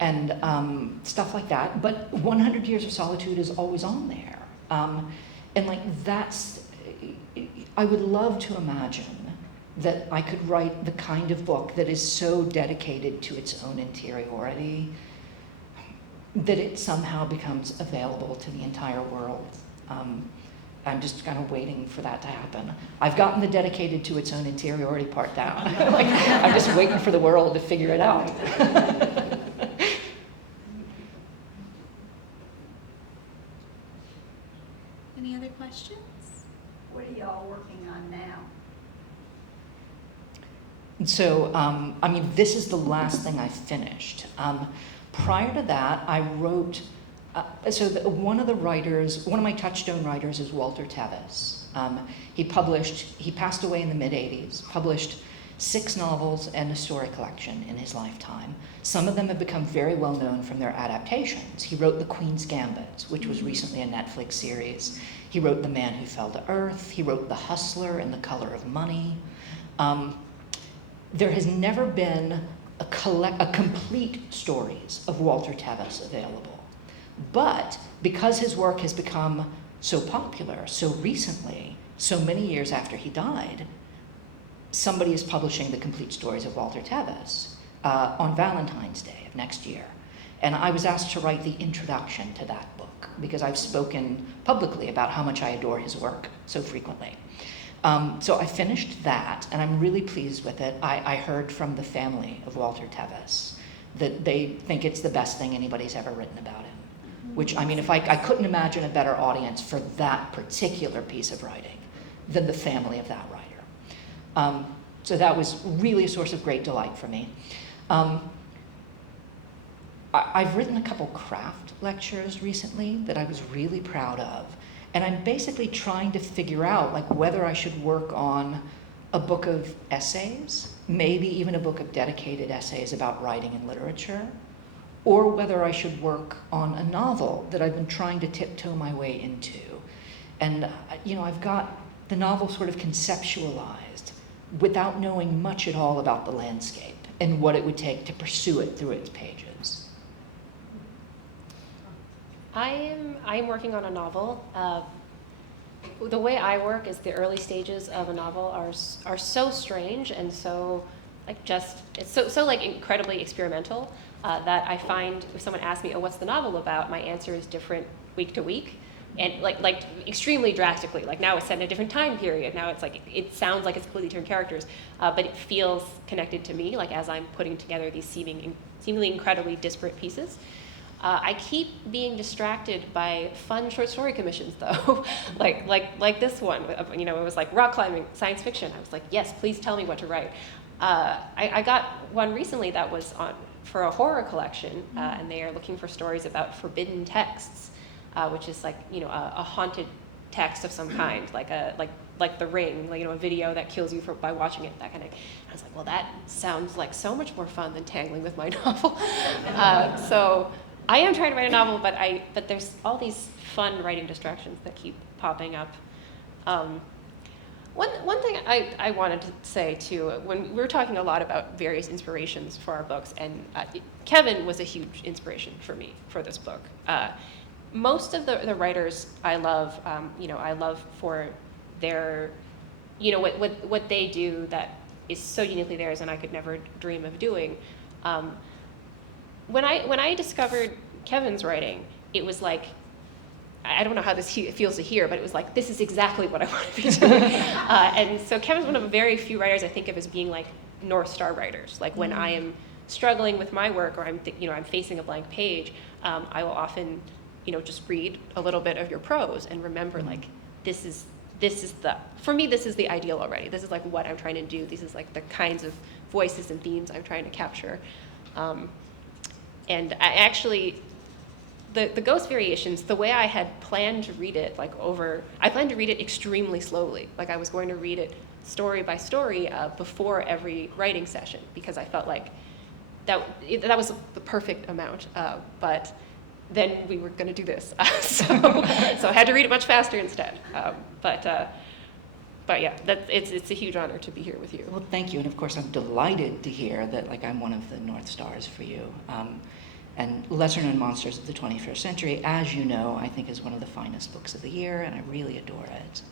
and stuff like that, but 100 Years of Solitude is always on there. And like that's, I would love to imagine that I could write the kind of book that is so dedicated to its own interiority that it somehow becomes available to the entire world. I'm just kind of waiting for that to happen. I've gotten the dedicated to its own interiority part down. Like, I'm just waiting for the world to figure it out. Any other questions? What are y'all working on now? So, I mean, this is the last thing I finished. Prior to that, I wrote, one of my touchstone writers is Walter Tevis. He passed away in the mid-'80s, published 6 novels and a story collection in his lifetime. Some of them have become very well known from their adaptations. He wrote The Queen's Gambit, which was recently a Netflix series. He wrote The Man Who Fell to Earth. He wrote The Hustler and The Color of Money. There has never been a complete stories of Walter Tevis available. But because his work has become so popular so recently, so many years after he died, somebody is publishing the complete stories of Walter Tevis on Valentine's Day of next year. And I was asked to write the introduction to that book because I've spoken publicly about how much I adore his work so frequently. So I finished that, and I'm really pleased with it. I heard from the family of Walter Tevis that they think it's the best thing anybody's ever written about him. Which, I mean, if I couldn't imagine a better't for that particular piece of writing than the family of that writer. So that was really a source of great delight for me. I've written a couple craft lectures recently that I was really proud of. And I'm basically trying to figure out like whether I should work on a book of essays, maybe even a book of dedicated essays about writing and literature, or whether I should work on a novel that I've been trying to tiptoe my way into. And, you know, I've got the novel sort of conceptualized without knowing much at all about the landscape and what it would take to pursue it through its pages. I am working on a novel. the way I work is the early stages of a novel are so strange and so it's so like incredibly experimental that I find if someone asks me, oh, what's the novel about? My answer is different week to week. And like extremely drastically. Like now it's set in a different time period. Now it's like, it sounds like it's completely different characters, but it feels connected to me, like as I'm putting together these seemingly incredibly disparate pieces. I keep being distracted by fun short story commissions though, like this one. You know, it was like rock climbing, science fiction. I was like, yes, please tell me what to write. I got one recently that was for a horror collection, and they are looking for stories about forbidden texts. Which is like, you know, a haunted text of some kind, like The Ring, like, you know, a video that kills you by watching it, that kind of. I was like, well, that sounds like so much more fun than tangling with my novel. So I am trying to write a novel, but there's all these fun writing distractions that keep popping up. One thing I wanted to say too, when we were talking a lot about various inspirations for our books, and Kevin was a huge inspiration for me for this book. Most of the writers I love, you know, I love for their, you know, what they do that is so uniquely theirs and I could never dream of doing. When I discovered Kevin's writing, it was like, I don't know how this feels to hear, but it was like, this is exactly what I want to be doing. And so Kevin's one of the very few writers I think of as being like North Star writers. Like when I am struggling with my work or I'm facing a blank page, I will often, you know, just read a little bit of your prose and remember like, for me, this is the ideal already. This is like what I'm trying to do. This is like the kinds of voices and themes I'm trying to capture. And I actually, the Ghost Variations, the way I had planned to read it, I planned to read it extremely slowly. Like I was going to read it story by story before every writing session because I felt like that was the perfect amount. But then we were going to do this. So I had to read it much faster instead. But yeah, it's a huge honor to be here with you. Well, thank you. And of course, I'm delighted to hear that like I'm one of the North Stars for you. And Lesser Known Monsters of the 21st Century, as you know, I think is one of the finest books of the year, and I really adore it.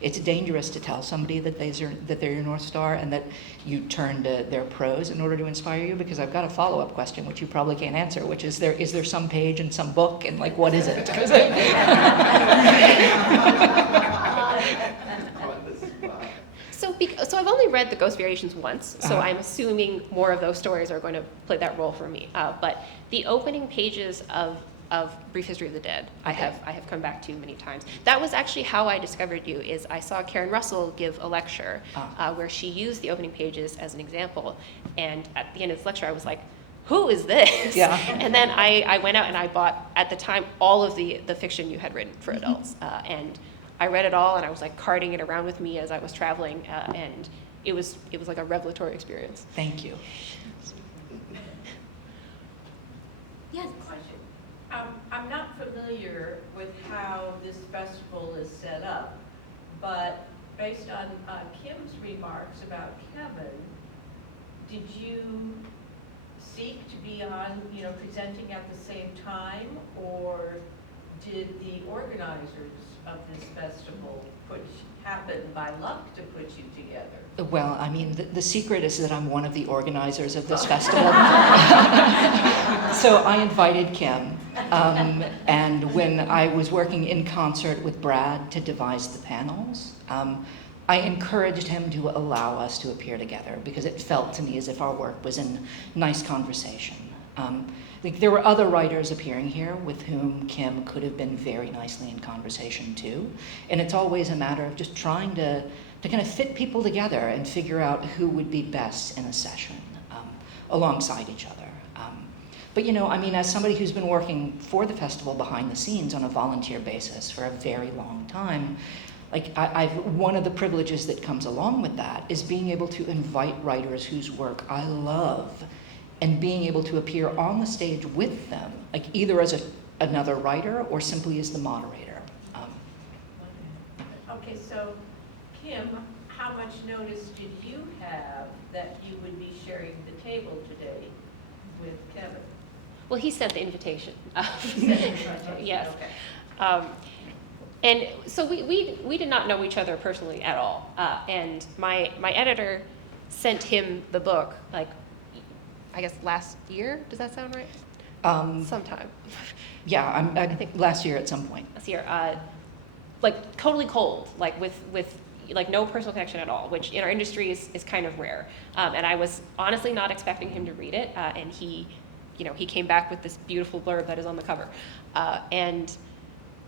It's dangerous to tell somebody that they're your North Star and that you turn to their prose in order to inspire you, because I've got a follow-up question, which you probably can't answer, which is there some page in some book, and like, what is it? So I've only read the Ghost Variations once, so I'm assuming more of those stories are going to play that role for me. But the opening pages of Brief History of the Dead, I have come back to many times. That was actually how I discovered you. Is I saw Karen Russell give a lecture where she used the opening pages as an example, and at the end of this lecture, I was like, who is this? Yeah. And then I went out and I bought, at the time, all of the fiction you had written for adults, and I read it all, and I was like carting it around with me as I was traveling, and it was like a revelatory experience. Thank you. Yes. Question. I'm not familiar with how this festival is set up, but based on Kim's remarks about Kevin, did you seek to be on, presenting at the same time, or did the organizers of this festival happen by luck to put you together? Well, I mean, the secret is that I'm one of the organizers of this festival. So I invited Kim, and when I was working in concert with Brad to devise the panels, I encouraged him to allow us to appear together because it felt to me as if our work was in nice conversation. There were other writers appearing here with whom Kim could have been very nicely in conversation too. And it's always a matter of just trying to kind of fit people together and figure out who would be best in a session alongside each other. But as somebody who's been working for the festival behind the scenes on a volunteer basis for a very long time, one of the privileges that comes along with that is being able to invite writers whose work I love and being able to appear on the stage with them, either as another writer or simply as the moderator. Okay, so Kim, how much notice did you have that you would be sharing the table today with Kevin? Well, he sent the invitation. He sent the invitation, Yes. Okay. And so we did not know each other personally at all. And my editor sent him the book, like, I guess last year. Does that sound right? Sometime. Yeah, I think- think last year at some point. Last year. Like totally cold, like with like no personal connection at all, which in our industry is kind of rare. And I was honestly not expecting him to read it. And he came back with this beautiful blurb that is on the cover. And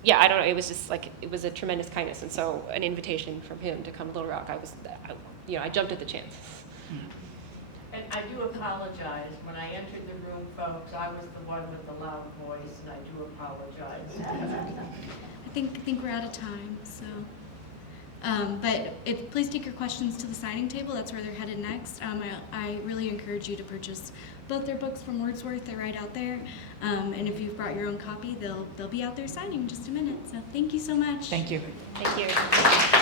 yeah, I don't know, it was just like, it was a tremendous kindness. And so an invitation from him to come to Little Rock, I jumped at the chance. And I do apologize, when I entered the room, folks, I was the one with the loud voice, and I do apologize. I think we're out of time, so. But please take your questions to the signing table. That's where they're headed next. I really encourage you to purchase both their books from Wordsworth. They're right out there. And if you've brought your own copy, they'll be out there signing in just a minute. So thank you so much. Thank you. Thank you.